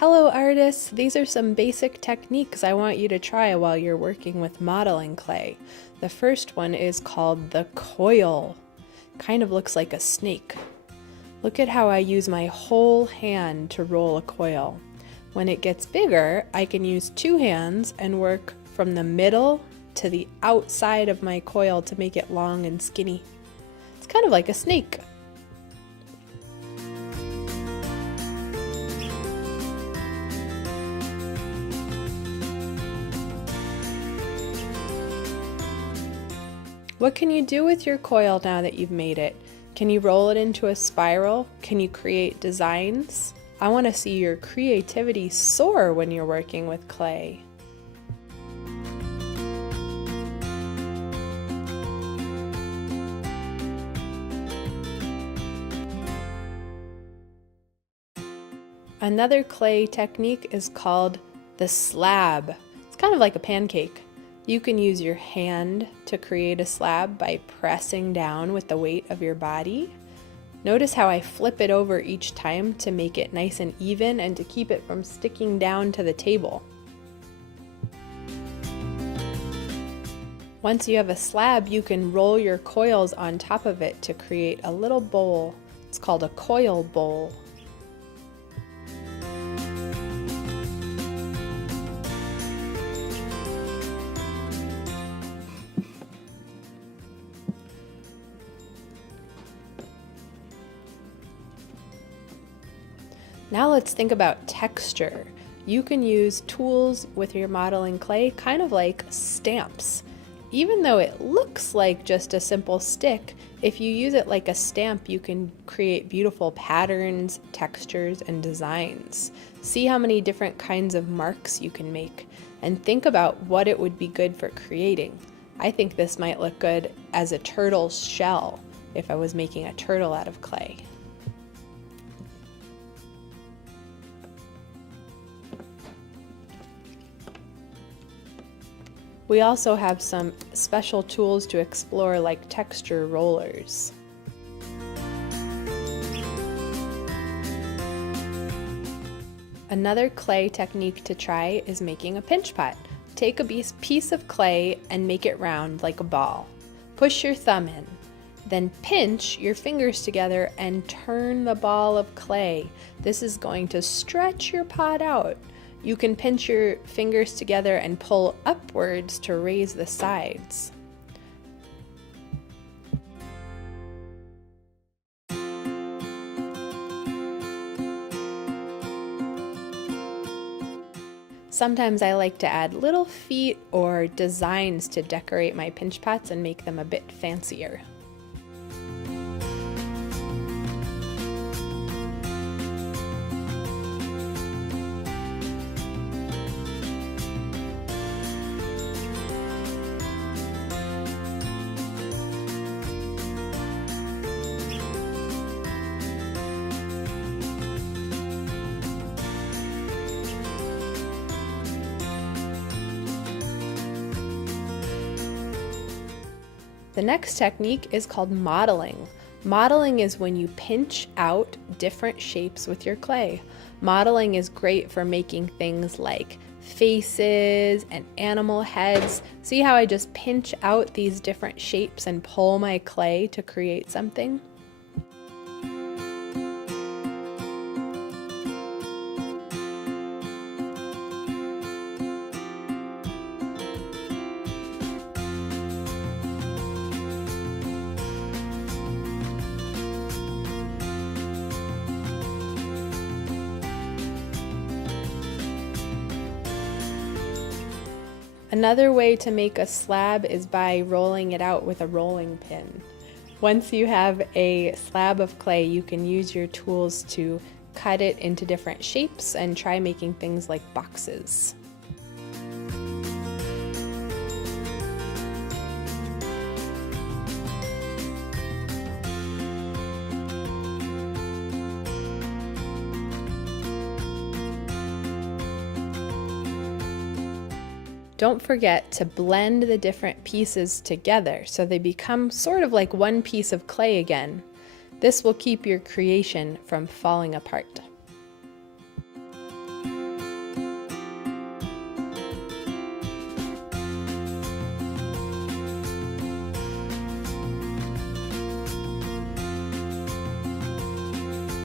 Hello artists! These are some basic techniques I want you to try while you're working with modeling clay. The first one is called the coil. Kind of looks like a snake. Look at how I use my whole hand to roll a coil. When it gets bigger, I can use two hands and work from the middle to the outside of my coil to make it long and skinny. It's kind of like a snake. What can you do with your coil now that you've made it? Can you roll it into a spiral? Can you create designs? I want to see your creativity soar when you're working with clay. Another clay technique is called the slab. It's kind of like a pancake. You can use your hand to create a slab by pressing down with the weight of your body. Notice how I flip it over each time to make it nice and even and to keep it from sticking down to the table. Once you have a slab, you can roll your coils on top of it to create a little bowl. It's called a coil bowl. Now let's think about texture. You can use tools with your modeling clay kind of like stamps. Even though it looks like just a simple stick, if you use it like a stamp, you can create beautiful patterns, textures, and designs. See how many different kinds of marks you can make, and think about what it would be good for creating. I think this might look good as a turtle's shell if I was making a turtle out of clay. We also have some special tools to explore like texture rollers. Another clay technique to try is making a pinch pot. Take a piece of clay and make it round like a ball. Push your thumb in. Then pinch your fingers together and turn the ball of clay. This is going to stretch your pot out. You can pinch your fingers together and pull upwards to raise the sides. Sometimes I like to add little feet or designs to decorate my pinch pots and make them a bit fancier. The next technique is called modeling. Modeling is when you pinch out different shapes with your clay. Modeling is great for making things like faces and animal heads. See how I just pinch out these different shapes and pull my clay to create something? Another way to make a slab is by rolling it out with a rolling pin. Once you have a slab of clay, you can use your tools to cut it into different shapes and try making things like boxes. Don't forget to blend the different pieces together so they become sort of like one piece of clay again. This will keep your creation from falling apart.